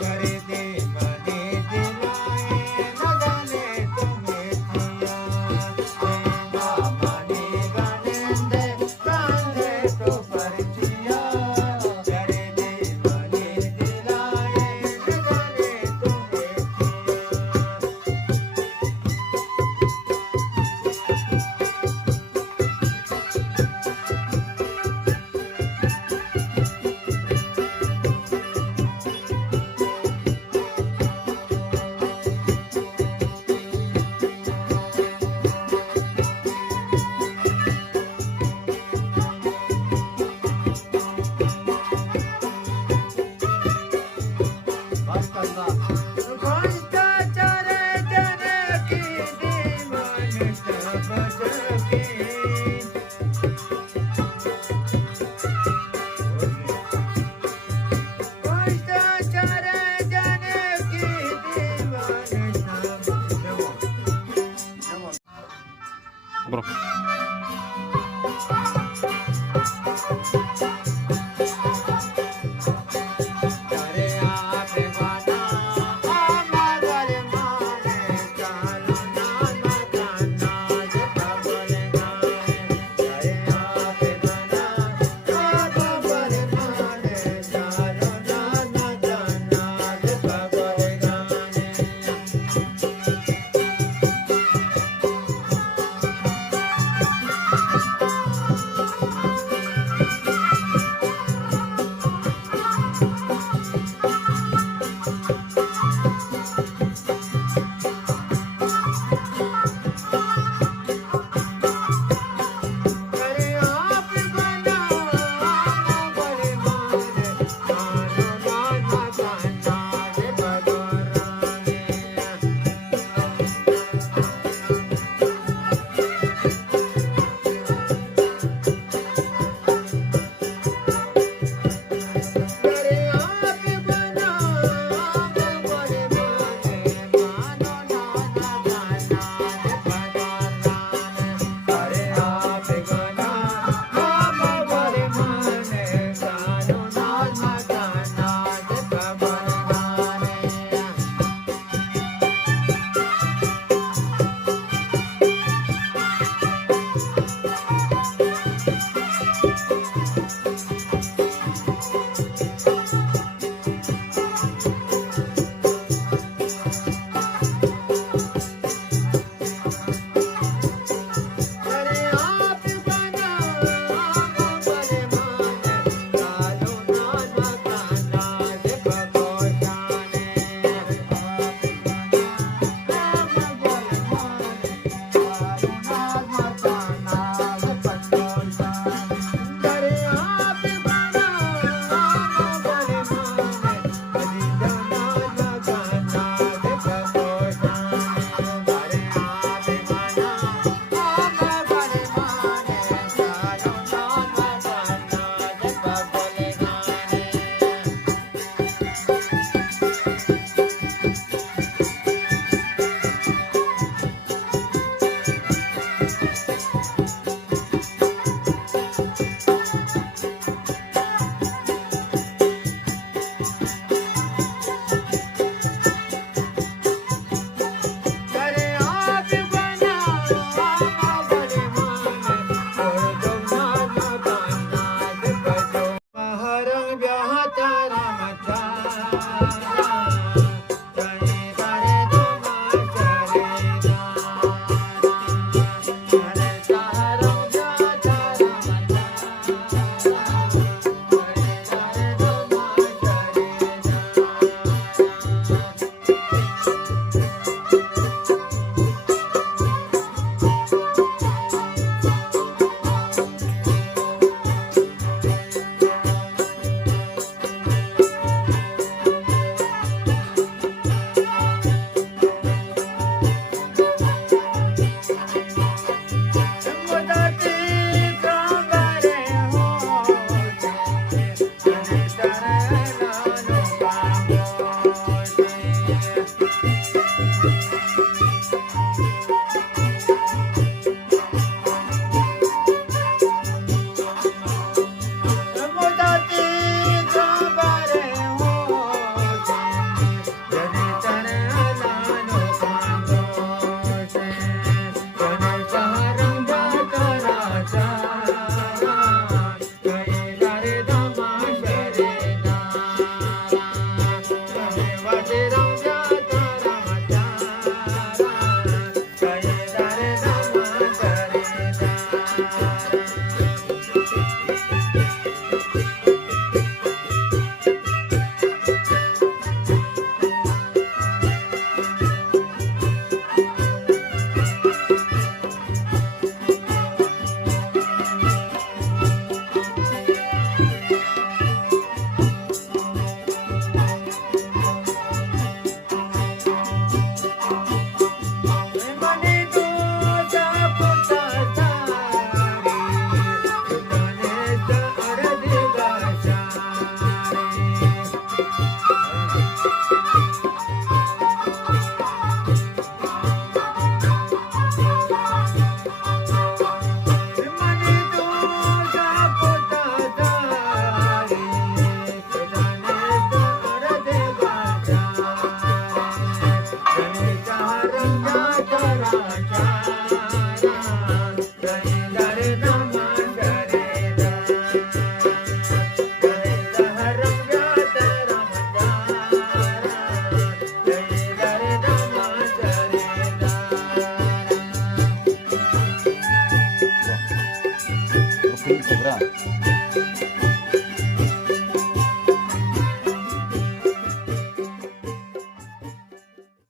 करे दे मने दिलाए न जाने तुम्हें किया तेरा मने गनेंदे कांदे तो परचिया करे दे मने दिलाए न जाने तुम्हें किया Bro. करे आप गाना हमारे माने चालो नाना गाना जता बोले गाए करे आप गाना हमारे माने चालो नाना गाना जता बोले गाने करे आप गाना हमारे माने चालो नाना गाना जता बोले करे आप गाना हमारे माने मानो नाना गाना जता बोले करे आप गाना हमारे माने चालो नाना गाना जता बोले करे आप गाना हमारे माने चालो नाना गाना जता बोले आप गाना हमारे माने चालो नाना गाना जता बोले करे आप गाना हमारे माने अजीजा नाना गाना जता बोले करे आप गाना हमारे माने चालो नाना गाना जता बोले करे आप गाना हमारे माने छोड़ दो नाना गाना जता दो महरंग ब्याह तारा मचा चले करे दो माचरे करे सहरंग ब्याह तारा मचा करे करे दो माचरे संगोदाती कांगारे हो चले तारे नानो कांगोते संगोदाती कांगारे हो Thank